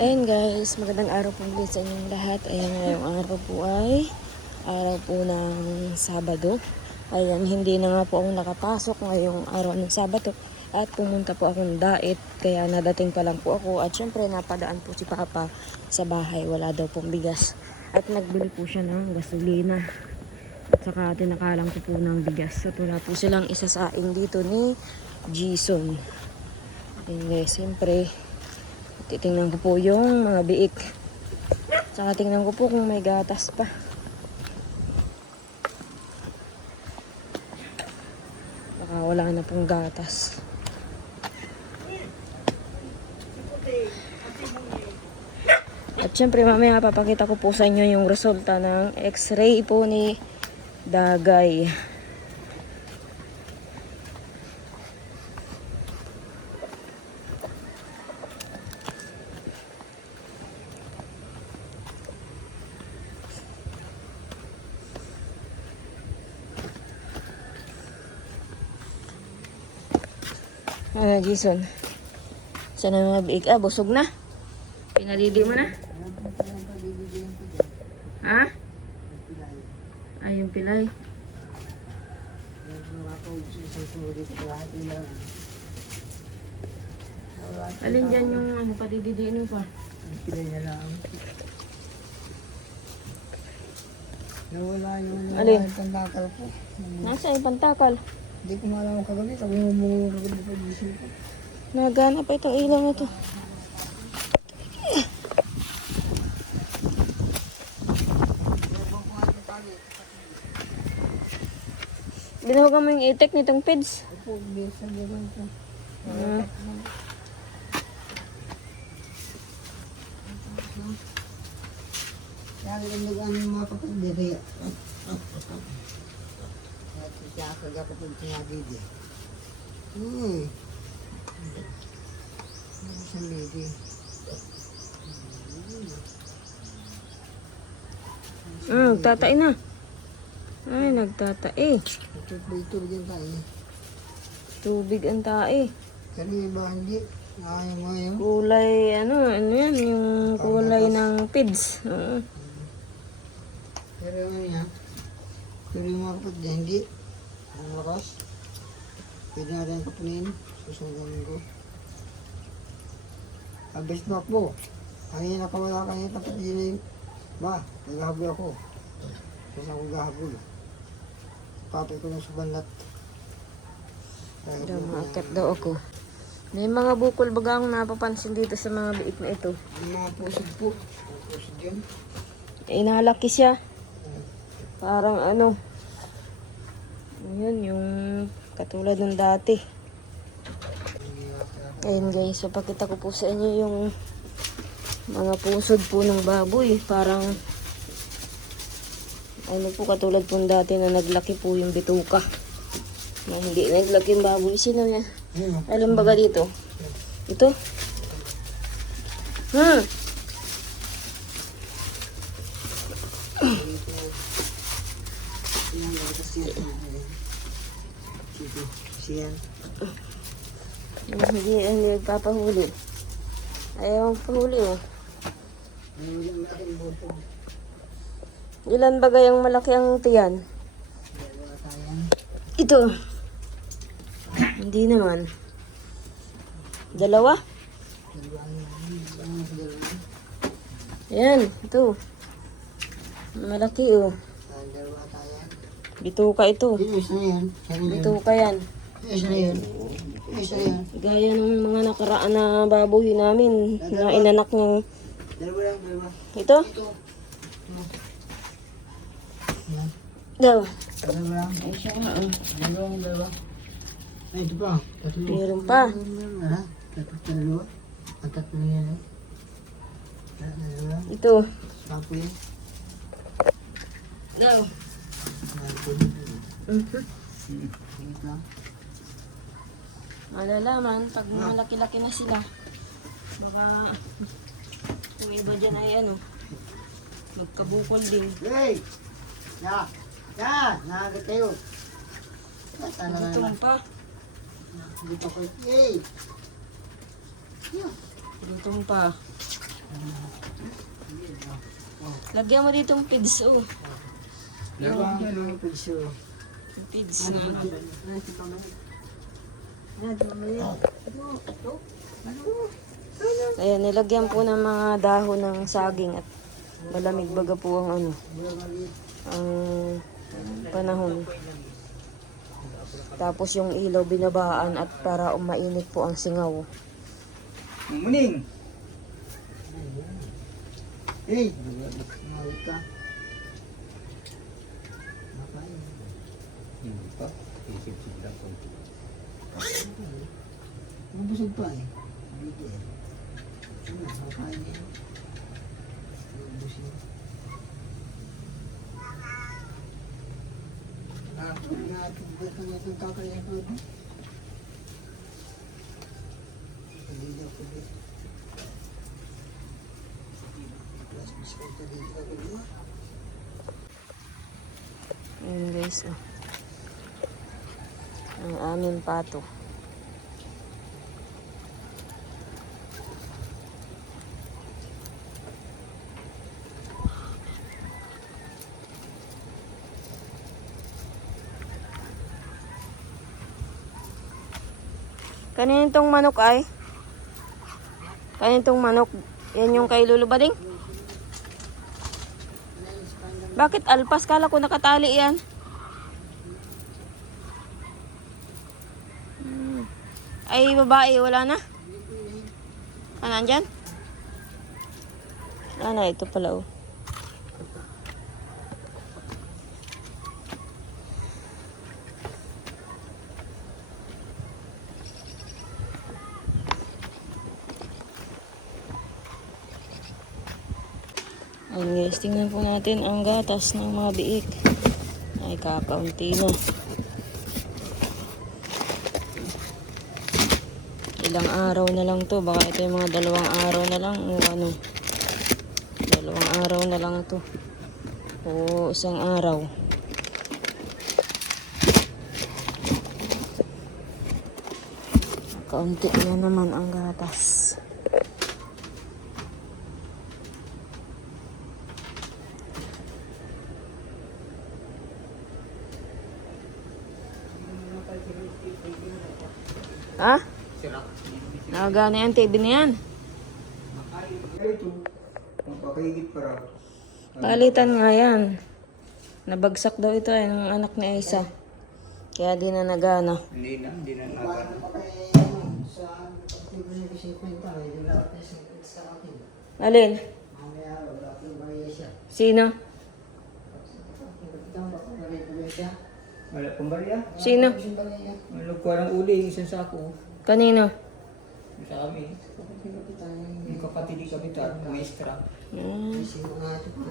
Ayan guys, magandang araw po ulit sa inyong lahat. Ayan, ngayong araw po ay araw po ng Sabado. Ayan, hindi na nga po ako nakapasok ngayong araw ng Sabado at pumunta po akong dait. Kaya nadating pa lang po ako at syempre napadaan po si Papa sa bahay. Wala daw pong bigas at nagbili po siya ng gasolina. At saka tinakalang ko po ng bigas. At wala po silang isasaing dito ni Jason. Ayan guys, syempre titingnan ko po yung mga biik. Saka tingnan ko po kung may gatas pa. Baka wala na pong gatas. At syempre mamaya papakita ko po sa inyo yung resulta ng x-ray po ni Dagay. Ano, Jason? Sana mga biik? Ah, busog na. Pinalidi mo na? Ha? Ay, yung pilay. Alin dyan yung ano, patididiin mo pa? Pilay na lang. Nawala yung Alin? pantakal po. Nasa yung pantakal? Hindi ko malaman kagabi. Sabi mo kagabi pa gising ko. Nagana pa itong ilaw na to. Binahugan mo yung itik nitong pids. Opo, bisa gano'n po. Lagi lang nag-ano yung mga kapatid kaya. Kaya ako kapatid sinabi din. Isang lady. Nagtatay na. Ay, nagtatay. Ito din tayo. Tubig ang tae. Kanina ba hindi? Ayaw mo yun? Kulay, ano yan, yung kulay ng pids. Pero ano yan? Pero yung mga kapatid niya, hindi. Ang lakas. Pwede natin kapunin. Susunod ko. Abis mo ako. Kanina nakawala kanina kapatid niya. Ba, naghahabol ako. Kasi ako naghahabol. Papay ko lang sa banlat. Daw, maakit daw ako. May mga bukol bagang napapansin dito sa mga biik na ito. Yung mga pusod po. Ang pusod yun. Inalaki siya. Parang ano. Yun, yung katulad ng dati. Ayun guys, so pakita ko po sa inyo yung mga pusod po ng baboy. Parang ano po katulad po dati na naglaki po yung bituka. Na hindi naglaki yung baboy. Sino yan? Alam baga dito? Ito? Siyan. Hindi nagpapahuli. Ayaw pahuli oh. Ilan ba gayang malaki ang tiyan? Ito. Hindi naman. Dalawa? Ayan, ito. Malaki oh. Bituka ito. Bituka yan. Gaya ng mga nakaraan na baboy namin na inanak ng... Ito? Daw. Ay siya nga oh. Ay, ito pa. Meron pa. Tatlo. Ang tatlo yan. Ito. Papo yan. Daw. Tingit lang. Malalaman pag malaki-laki na sila. Baka kung iba dyan ay ano, magkabukol din. Hey! Ya! Ya! Nakagat kayo. Gutom pa. Dito ko. Hey! Gutom pa. Lagyan mo ditong pids, oh. Yung piso. Yung pids na. Ayan, nilagyan po ng mga dahon ng saging at malamig baga po ang ang panahon. Tapos yung ilaw binabaan at para mainit po ang singaw. Muning. Hey! Mawit ka. Hindi pa. Isip-sip lang ko. Mabusog pa eh. Dito eh. Ano, makain eh. Mabusog. Nakatubot na itong kakain ko. Pagdila ko dito. Plus, biskot ka dito ka dito. Ayan guys, oh. Ang aming pato. Kaninitong manok ay? Kaninitong manok? Yan yung kay Lolo Bading? Bakit alpas? Kala ko nakatali yan. Ay, babae, wala na? Ah, nandyan? Ah, na, ito pala, oh. Ayan guys, tingnan po natin ang gatas ng mga biik. Ay, kakaunti na. Ilang araw na lang to. Baka ito yung mga 2 araw na lang. O ano. 2 araw na lang to. O 1 araw. Kaunti na naman ang gatas. Ha? Nakagana yan, TV na yan. Ito. Magpapahigit para. Palitan nga yan. Nabagsak daw ito ay ng anak ni Aisa. Kaya di na nagana. Hindi na nagana. Sa pagtibo niya kasi kwenta, yung lahat na sa akin. Alin? Mamaya, wala akong bariya siya. Sino? Ikaw ba kung bariya siya? Wala pang barya. Sino? Yung bariya. Malog ko ng uli, isang sako. Kanino? Sa amin. Yung kapatid ni Kapitan, maestra. Hmm. Kasi mga ito pa.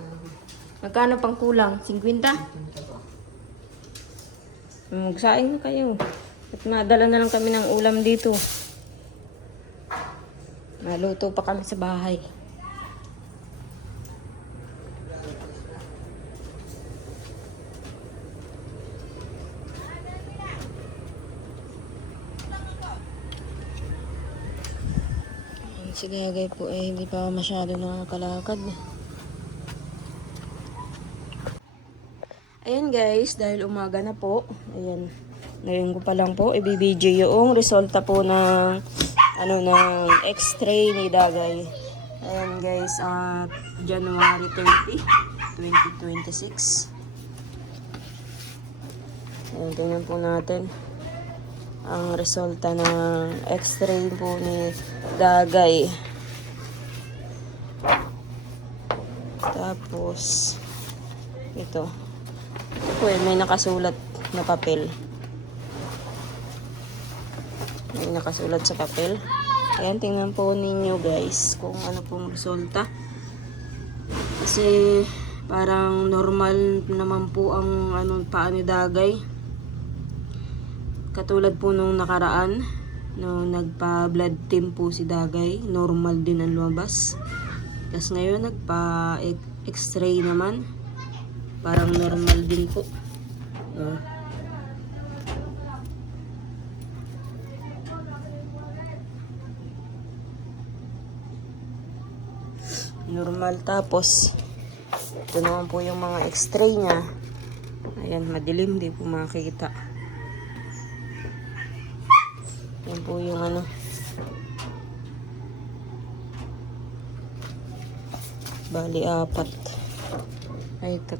Magkano pang kulang? 50? Magsaing na kayo. At madala na lang kami ng ulam dito. Maluto pa kami sa bahay. Si Gagay po hindi pa masyado nakakalakad. Ayan guys, dahil umaga na po. Ayan. Ngayon ko pa lang po ibibideo yung resulta po ng ng x-ray ni Dagay. Ayan guys, January 30, 2026. Ayan, tingnan po natin ang resulta ng x-ray po ni Dagay. Tapos ito po, may nakasulat na papel. May nakasulat sa papel. Ayan, tingnan po ninyo guys kung ano pong resulta. Kasi parang normal naman po ang paa ni Dagay. Katulad po nung nakaraan, nung nagpa-blood team po si Dagay, normal din ang lumabas. Tapos ngayon nagpa-x-ray naman, parang normal din po. normal. Tapos, ito naman po yung mga x-ray niya. Ayan, madilim, di po makikita. Yan po yung ano. Bali, 4. Ay, 3.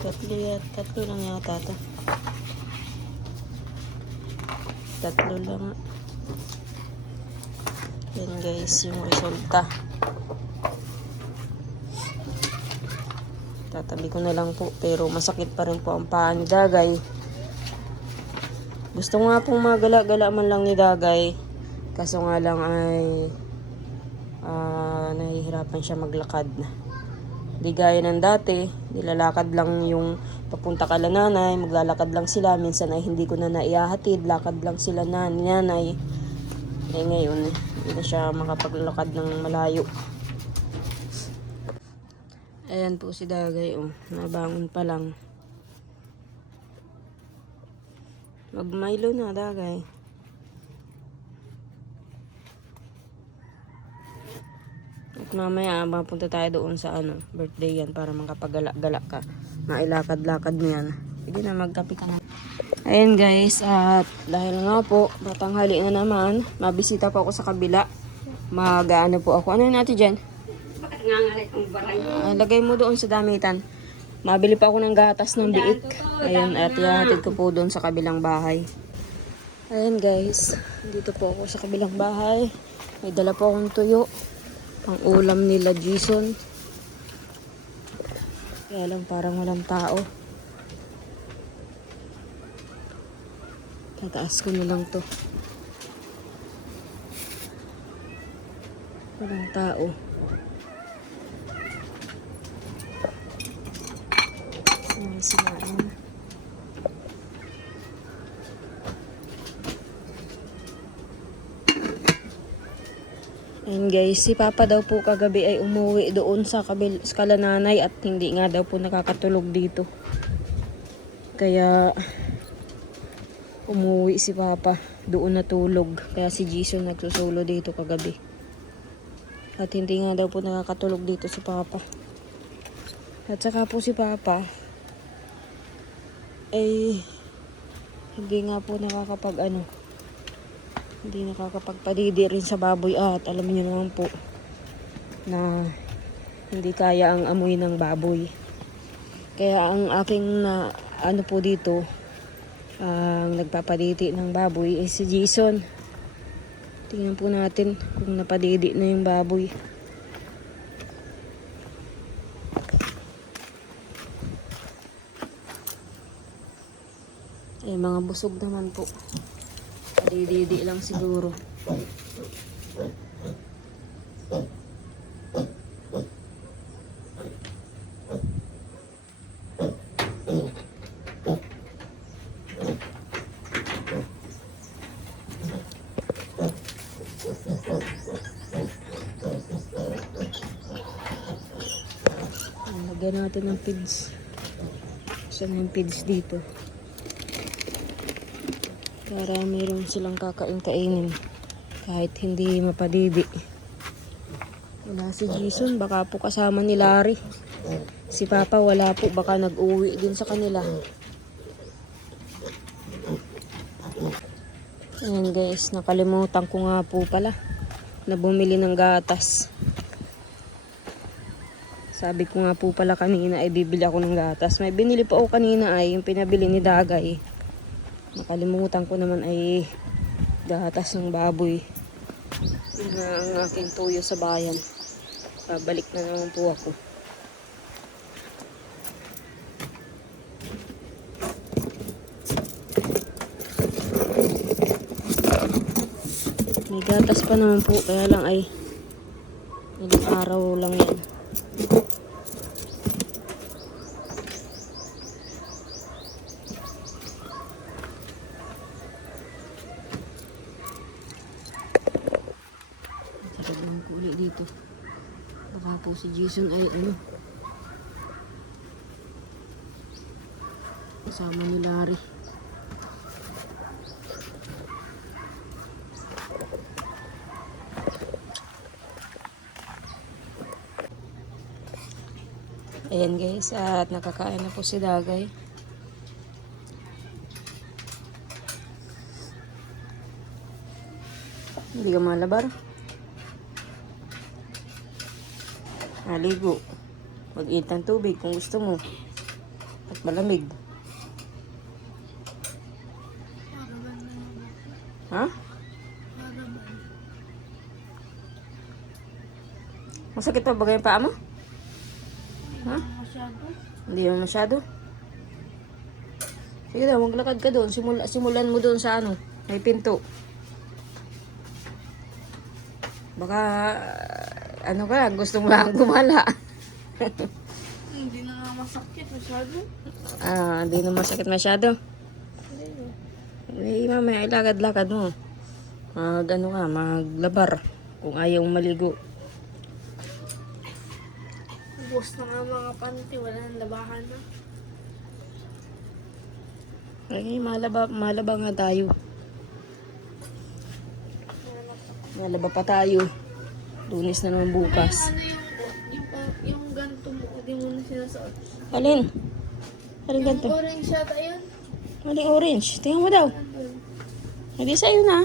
3 lang yata ito. 3 lang. Yan guys, yung resulta. Tatabi ko na lang po, pero masakit pa rin po ang paa ni Dagay. Gusto nga pong magala-gala man lang ni Dagay, kaso nga lang ay nahihirapan siya maglakad na. Di gaya ng dati, nilalakad lang yung papunta kala nanay, maglalakad lang sila. Minsan ay hindi ko na naihahatid, lakad lang sila na ni nanay. Eh ngayon, hindi na siya makapaglakad ng malayo. Ayan po si Dagay, oh. Nabangon pa lang. Mag-Milo na, Dagay. At mamaya, mapunta tayo doon sa birthday yan para makapagala-gala ka. Mailakad-lakad mo yan. Sige na, magkape ka na. Ayan guys, at dahil nga po, matanghali na naman, mabisita po ako sa kabila. Mag-ano po ako. Ano yun natin dyan? Lagay mo doon sa damitan. Mabili pa ako ng gatas ng biik. Ayan, at ihahatid ko po doon sa kabilang bahay. Ayan guys, dito po ako sa kabilang bahay. May dala po akong tuyo. Pang ulam nila Jason. Kaya lang parang walang tao. Tataas ko na lang to. Walang tao. Ayan sila. Ayan guys, si Papa daw po kagabi ay umuwi doon sa kalananay at hindi nga daw po nakakatulog dito. Kaya umuwi si Papa, doon natulog. Kaya si Jason nagsusulo dito kagabi. At hindi nga daw po nakakatulog dito si Papa. At saka po si Papa ay hindi nga po hindi nakakapagpadidi rin sa baboy. At alam niyo naman po na hindi kaya ang amoy ng baboy. Kaya ang aking po dito, ang nagpapadidi ng baboy ay si Jason. Tingnan po natin kung napadidi na yung baboy. Eh, mga busog naman po. Padididi lang siguro. Lagyan natin ng feeds. Saan yung feeds dito? Para mayroon silang kakain-kainin kahit hindi mapadidi. Wala si Jason, baka po kasama ni Larry. Si Papa wala po, baka nag-uwi din sa kanila. Ayan guys, nakalimutan ko nga po pala na bumili ng gatas. Sabi ko nga po pala kanina ay bibili ako ng gatas. May binili po ako kanina ay yung pinabili ni Dagay. Nakalimutan ko naman ay gatas ng baboy. Yun na ang aking tuyo sa bayan. Babalik na naman po ako. May gatas pa naman po, kaya lang ay ilang araw lang yan. Dito baka po si Jason ay kasama ni Larry. Ayan guys, at nakakain na po si Dagay. Hindi ka malabar. Maligo. Mag-init ng tubig kung gusto mo. At malamig. Ha? Masakit pa ba yung paa mo? Ha? Hindi mo masyado? Sige daw, maglakad ka doon. Simulan mo doon sa ano, may pinto. Baka, ano ka, gusto mo lang gumala. Hindi na nga masakit masyado. Hindi na masakit masyado. Eh, mamaya, ilakad-lakad mo. Ano ka, maglabar. Kung ayaw maligo. Ubus na nga mga panty, wala nang labahan na. Ay, malaba nga tayo. Malaba pa tayo. Lunes na naman bukas. Ano yung ganito mo, hindi mo na sinasuot. Alin? Alin Yung ganito? orange yata yun. Aling orange. Tingnan mo daw. Andun. Hindi sa'yo na.